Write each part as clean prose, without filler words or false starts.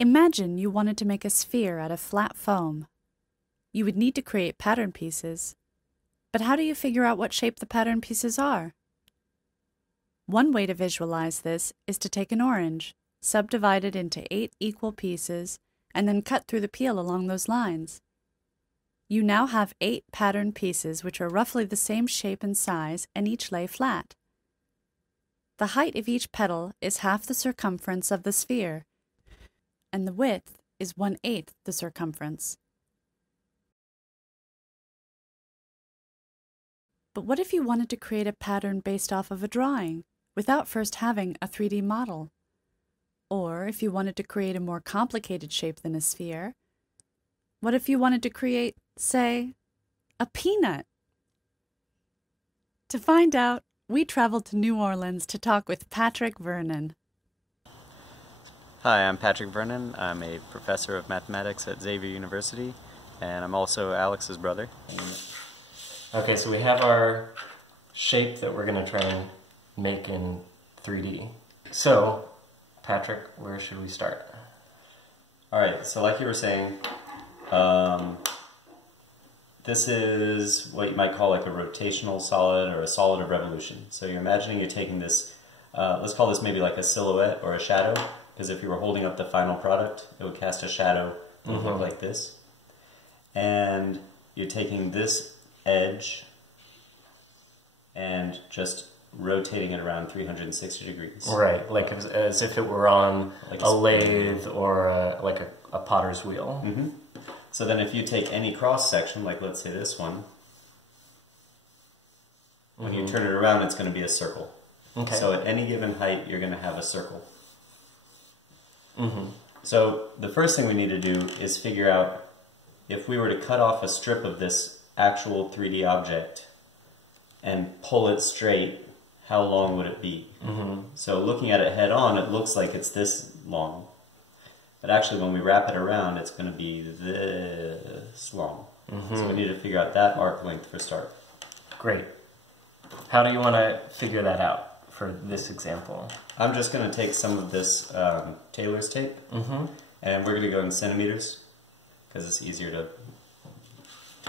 Imagine you wanted to make a sphere out of flat foam. You would need to create pattern pieces. But how do you figure out what shape the pattern pieces are? One way to visualize this is to take an orange, subdivide it into 8 equal pieces, and then cut through the peel along those lines. You now have 8 pattern pieces which are roughly the same shape and size and each lay flat. The height of each petal is half the circumference of the sphere, and the width is 1/8 the circumference. But what if you wanted to create a pattern based off of a drawing, without first having a 3D model? Or if you wanted to create a more complicated shape than a sphere, what if you wanted to create, say, a peanut? To find out, we traveled to New Orleans to talk with Patrick Vernon. Hi, I'm Patrick Vernon. I'm a professor of mathematics at Xavier University, and I'm also Alex's brother. Okay, so we have our shape that we're going to try and make in 3D. So, Patrick, where should we start? Alright, so like you were saying, this is what you might call like a rotational solid or a solid of revolution. So you're imagining you're taking this, let's call this maybe like a silhouette or a shadow, because if you were holding up the final product, it would cast a shadow that would look like this. And you're taking this edge and just rotating it around 360 degrees. Right, like as if it were on like a lathe or like a potter's wheel. So then if you take any cross section, like let's say this one, when you turn it around, it's going to be a circle. Okay. So at any given height, you're going to have a circle. So the first thing we need to do is figure out if we were to cut off a strip of this actual 3D object and pull it straight, how long would it be? So looking at it head on, it looks like it's this long. But actually when we wrap it around, it's going to be this long. So we need to figure out that arc length for start. Great. How do you want to figure that out for this example? I'm just going to take some of this Taylor's tape, and we're going to go in centimeters, because it's easier to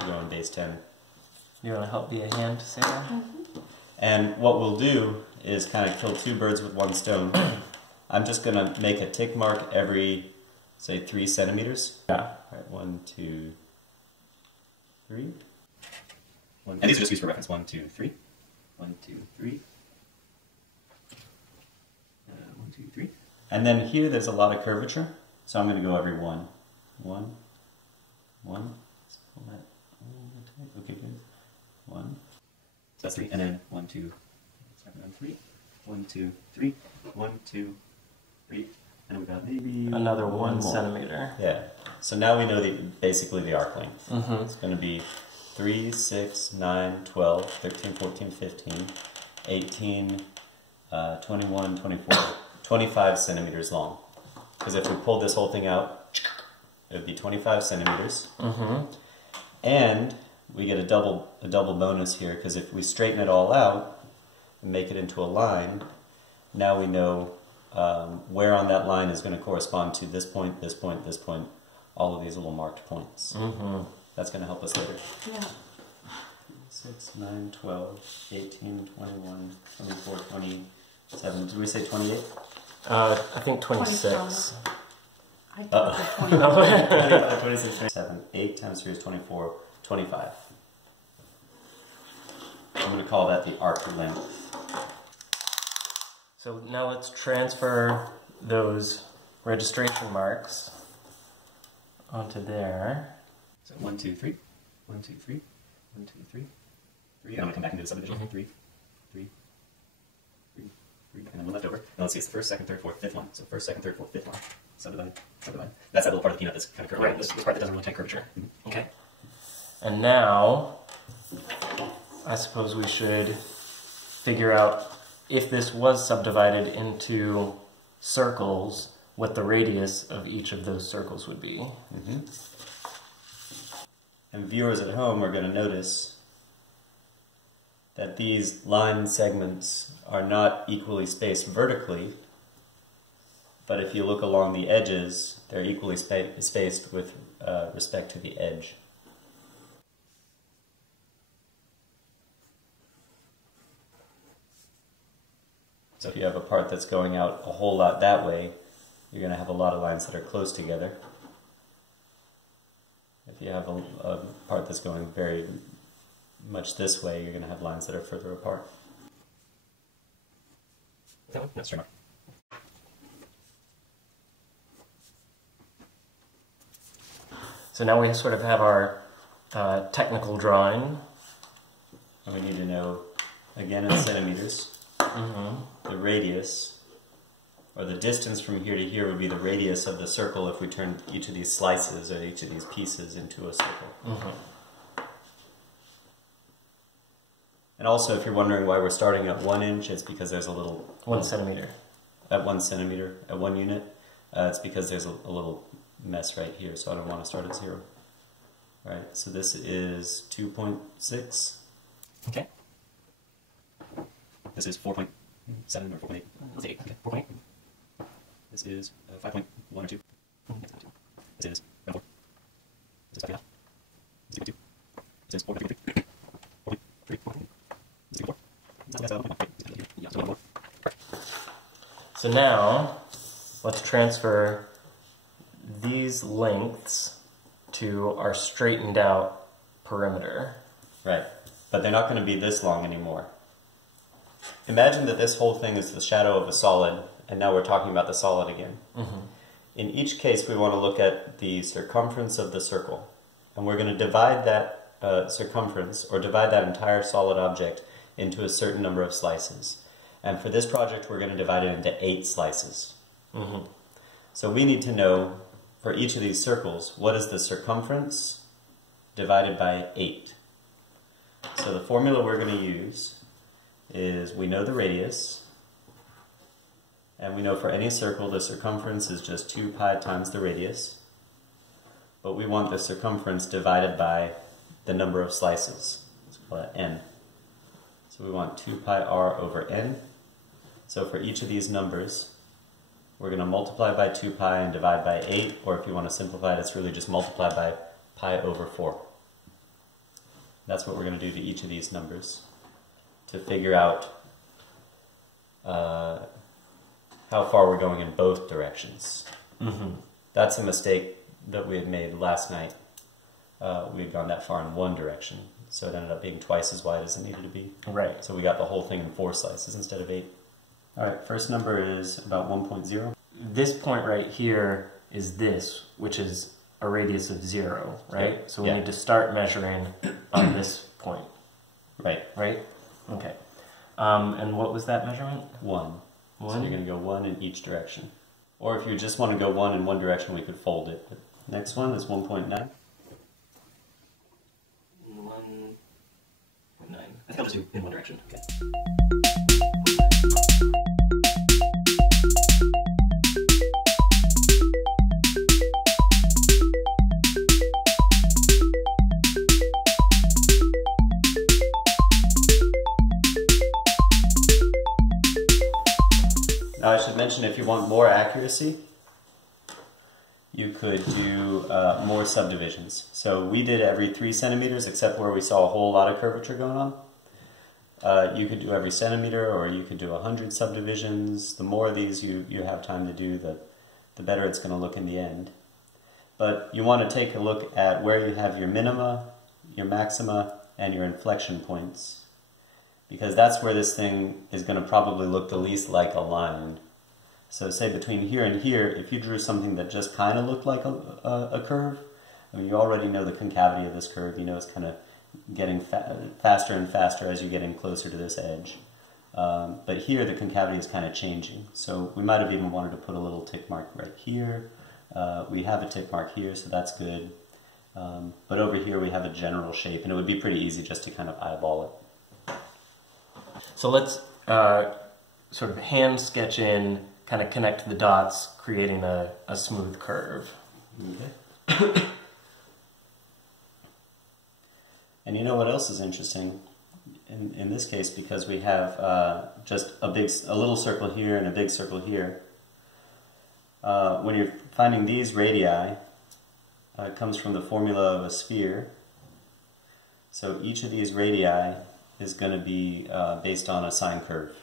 go in base 10. You want to help be a hand, Sarah? And what we'll do is kind of kill 2 birds with 1 stone. I'm just going to make a tick mark every, say, 3 centimeters. Yeah. All right, 1, 2, 3. And these are just used for reference. 1, 2, 3. 1, 2, 3. 1, 2, 3. And then here there's a lot of curvature, so I'm going to go every 1. 1, 1. Let's pull that. Okay, good. 1. So that's 3, and then 1, 2, 3. 1, 2, 3. 1, 2, 3. And we've got maybe another 1 centimeter. Yeah. So now we know basically the arc length. It's going to be 3, 6, 9, 12, 13, 14, 15, 18, 21, 24, 25 centimeters long. Because if we pulled this whole thing out, it would be 25 centimeters. And we get a double bonus here, because if we straighten it all out and make it into a line, now we know where on that line is going to correspond to this point, this point, this point, all of these little marked points. That's going to help us later. Yeah. 6, 9, 12, 18, 21, 24, 27. Did we say 28? I think 26. I think 26, 27. 8 times 3 is 24, 25. I'm going to call that the arc length. So now let's transfer those registration marks onto there. So 1, 2, 3. 1, 2, 3. 1, 2, 3. 3. And I'm going to come back and do the subdivision. 3, 3, 3, 3. And then 1 left over. And let's see, it's the first, second, third, fourth, fifth one. So first, second, third, fourth, fifth one. Subdivide, subdivide. That's that little part of the peanut that's kind of curved. Right. This part that doesn't really take curvature. Okay. And now, I suppose we should figure out, if this was subdivided into circles, what the radius of each of those circles would be. And viewers at home are going to notice that these line segments are not equally spaced vertically, But if you look along the edges, they're equally spaced with respect to the edge. So if you have a part that's going out a whole lot that way, you're going to have a lot of lines that are close together. If you have a part that's going very much this way, you're going to have lines that are further apart. That one? No, straight up. So now we sort of have our technical drawing. And we need to know, again in centimeters, the radius, or the distance from here to here would be the radius of the circle if we turned each of these slices or each of these pieces into a circle. And also, if you're wondering why we're starting at 1 inch, it's because there's a little... 1 centimeter. At 1 centimeter, at 1 unit, it's because there's a little mess right here, so I don't want to start at 0. All right, so this is 2.6. Okay. This is 4.7 or 4.8. Let's see, okay, 4.8. This is 5.1 or 2. This is 4. This is 5.5. This is 2. This is 4.3. 4.3. 4. This is 4. That's 1.4. So now, let's transfer these lengths to our straightened out perimeter. Right, but they're not going to be this long anymore. Imagine that this whole thing is the shadow of a solid, and now we're talking about the solid again. In each case, we want to look at the circumference of the circle, and we're going to divide that circumference, or divide that entire solid object, into a certain number of slices. And for this project, we're going to divide it into 8 slices. So we need to know, for each of these circles, what is the circumference divided by 8. So the formula we're going to use is, we know the radius, and we know for any circle the circumference is just 2 pi times the radius, but we want the circumference divided by the number of slices. Let's call that n. So we want 2 pi r over n. So for each of these numbers, we're going to multiply by 2 pi and divide by 8, or if you want to simplify it, it's really just multiply by pi over 4. That's what we're going to do to each of these numbers to figure out how far we're going in both directions. That's a mistake that we had made last night. We had gone that far in one direction, so it ended up being twice as wide as it needed to be. Right. So we got the whole thing in 4 slices instead of 8. Alright, first number is about 1.0. This point right here is this, which is a radius of 0, right? Yeah. So we need to start measuring on this point. Right. Right? Okay. And what was that measurement? 1. 1? So you're going to go 1 in each direction. Or if you just want to go 1 in one direction, we could fold it. The next one is 1.9. 1.9. I think I'll just do in one direction. Okay. Now I should mention, if you want more accuracy, you could do more subdivisions. So we did every 3 centimeters, except where we saw a whole lot of curvature going on. You could do every centimeter, or you could do 100 subdivisions. The more of these you have time to do, the better it's going to look in the end. But you want to take a look at where you have your minima, your maxima, and your inflection points, because that's where this thing is going to probably look the least like a line. So say between here and here, if you drew something that just kind of looked like a curve, I mean, you already know the concavity of this curve. You know it's kind of getting faster and faster as you get in closer to this edge. But here the concavity is kind of changing. So we might have even wanted to put a little tick mark right here. We have a tick mark here, so that's good. But over here we have a general shape, and it would be pretty easy just to kind of eyeball it. So let's sort of hand sketch in, kind of connect the dots, creating a smooth curve. Okay. And you know what else is interesting? In this case, because we have just a little circle here and a big circle here, when you're finding these radii, it comes from the formula of a sphere. So each of these radii is going to be based on a sine curve.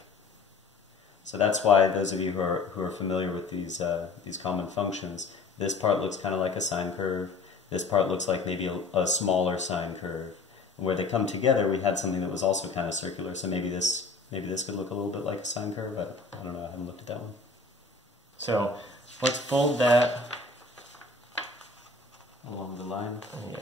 So that's why those of you who are familiar with these common functions, this part looks kind of like a sine curve. This part looks like maybe a smaller sine curve. And where they come together, we had something that was also kind of circular. So maybe this could look a little bit like a sine curve. I don't know. I haven't looked at that one. So let's fold that along the line. Yeah.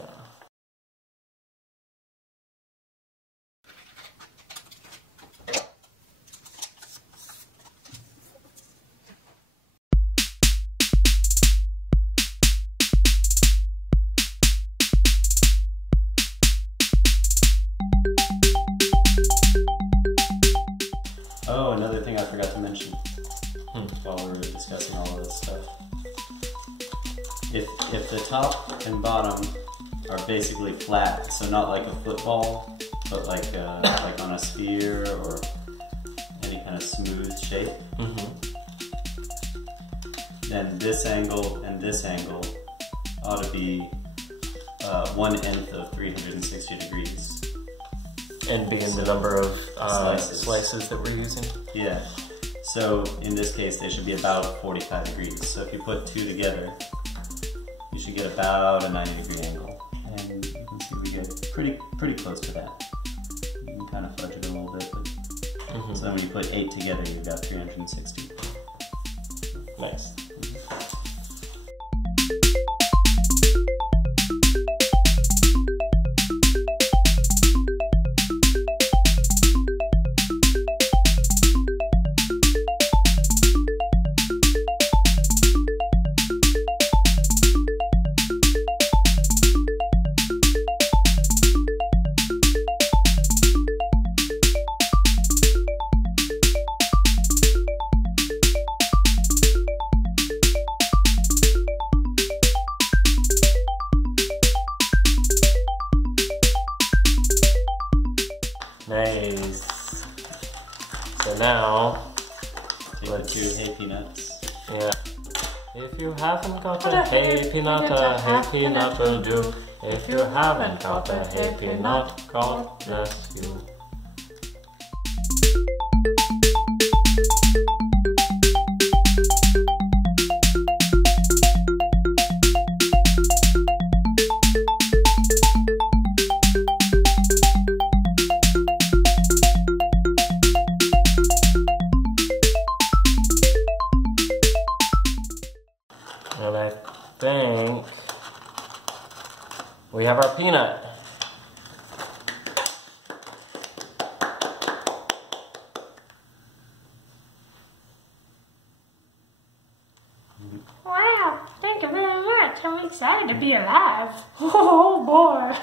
Oh, another thing I forgot to mention while we were discussing all of this stuff. If the top and bottom are basically flat, so not like a football, but like on a sphere or any kind of smooth shape, then this angle and this angle ought to be 1/n of 360 degrees. And being the number of slices that we're using? Yeah. So in this case, they should be about 45 degrees. So if you put two together, you should get about a 90-degree angle. And you can see we get pretty close to that. You can kind of fudge it a little bit. But so then when you put 8 together, you've got 360. Nice. Nice. So now, let's do Hey Peanuts. Yeah. If you haven't got a Hey Peanut, a Hey Peanut will do. If you haven't got a Hey Peanut, God bless you. And I think we have our peanut. Wow, thank you very much. I'm excited to be alive. Oh boy.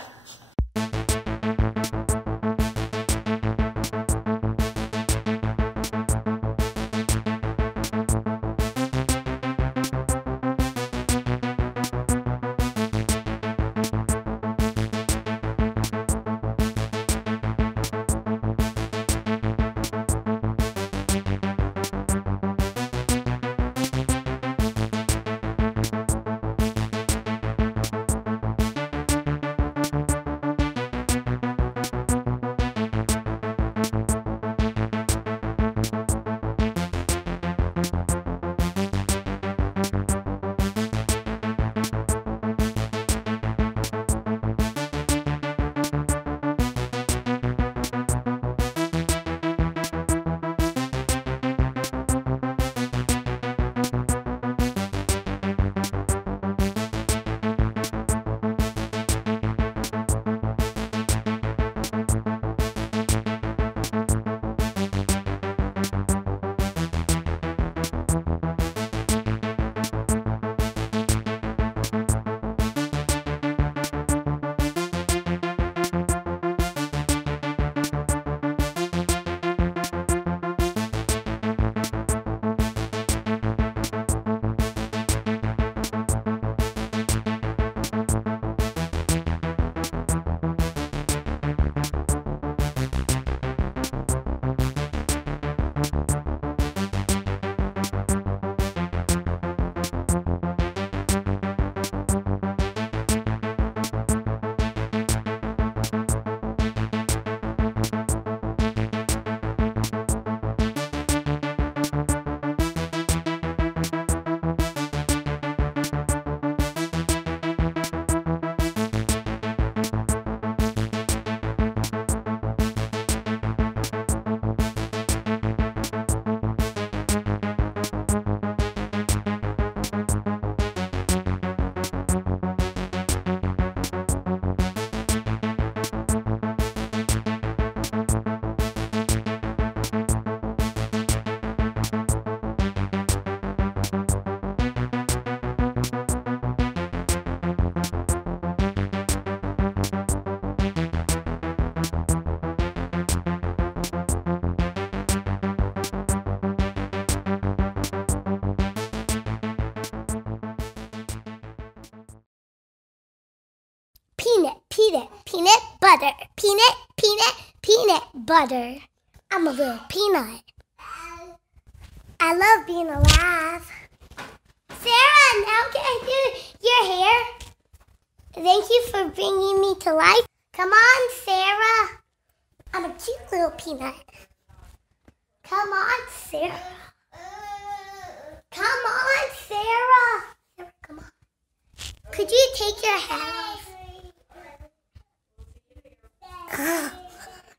peanut, peanut, peanut butter. Peanut, peanut, peanut butter. I'm a little peanut. I love being alive. Sarah, now can I do your hair? Thank you for bringing me to life. Come on, Sarah. I'm a cute little peanut. Come on, Sarah. Come on, Sarah. Sarah, come on. Could you take your hat off?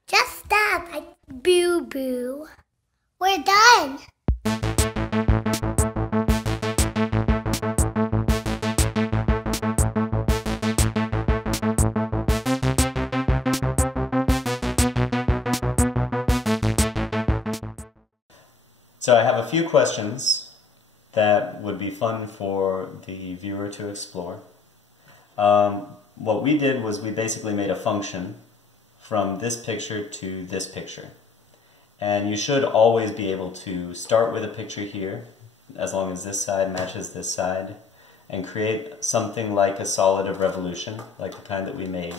Just stop. Boo-boo. We're done. So I have a few questions that would be fun for the viewer to explore. What we did was we basically made a function from this picture to this picture. And you should always be able to start with a picture here, as long as this side matches this side, and create something like a solid of revolution, like the kind that we made,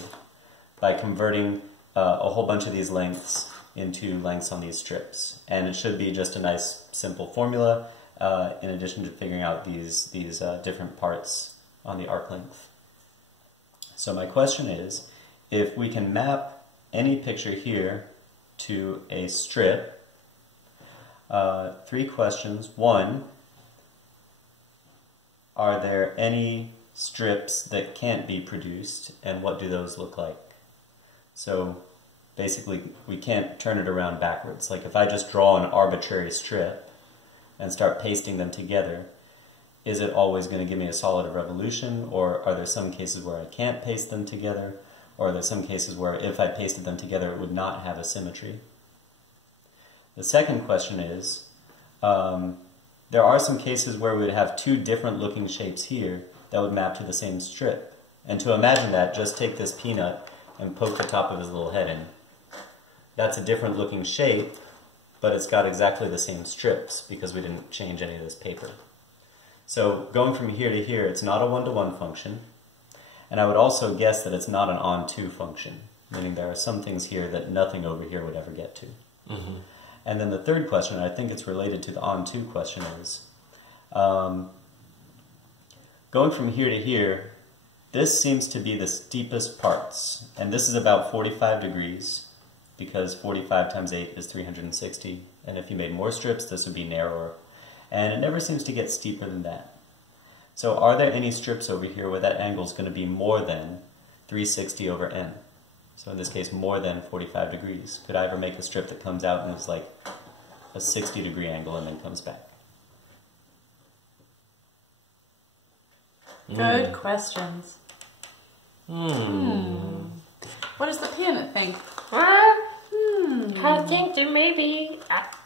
by converting a whole bunch of these lengths into lengths on these strips. And it should be just a nice simple formula in addition to figuring out these different parts on the arc length. So my question is, if we can map any picture here to a strip, 3 questions. 1, are there any strips that can't be produced, and what do those look like? So basically, we can't turn it around backwards. Like if I just draw an arbitrary strip and start pasting them together, is it always going to give me a solid of revolution, or are there some cases where I can't paste them together, or are there some cases where if I pasted them together it would not have a symmetry? The second question is, there are some cases where we would have 2 different looking shapes here that would map to the same strip. And to imagine that, just take this peanut and poke the top of his little head in. That's a different looking shape, but it's got exactly the same strips because we didn't change any of this paper. So going from here to here, it's not a one-to-one function. And I would also guess that it's not an on-to function, meaning there are some things here that nothing over here would ever get to. Mm-hmm. And then the third question, and I think it's related to the on-to question, is going from here to here, this seems to be the steepest parts. And this is about 45 degrees, because 45 times 8 is 360. And if you made more strips, this would be narrower. And it never seems to get steeper than that. So are there any strips over here where that angle is going to be more than 360 over n? So in this case, more than 45 degrees. Could I ever make a strip that comes out and is like a 60-degree angle and then comes back? Good questions. What does the peanut think? I think that maybe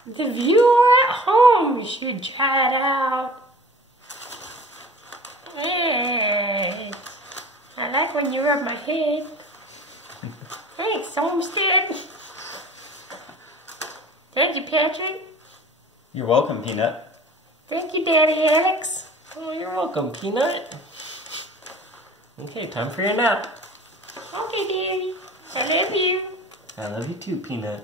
the viewer at home should try it out. Hey, I like when you rub my head. Thanks, Olmsted. Thank you, Patrick. You're welcome, Peanut. Thank you, Daddy Alex. Oh, you're welcome, Peanut. Okay, time for your nap. Okay, Daddy. I love you. I love you too, Peanut.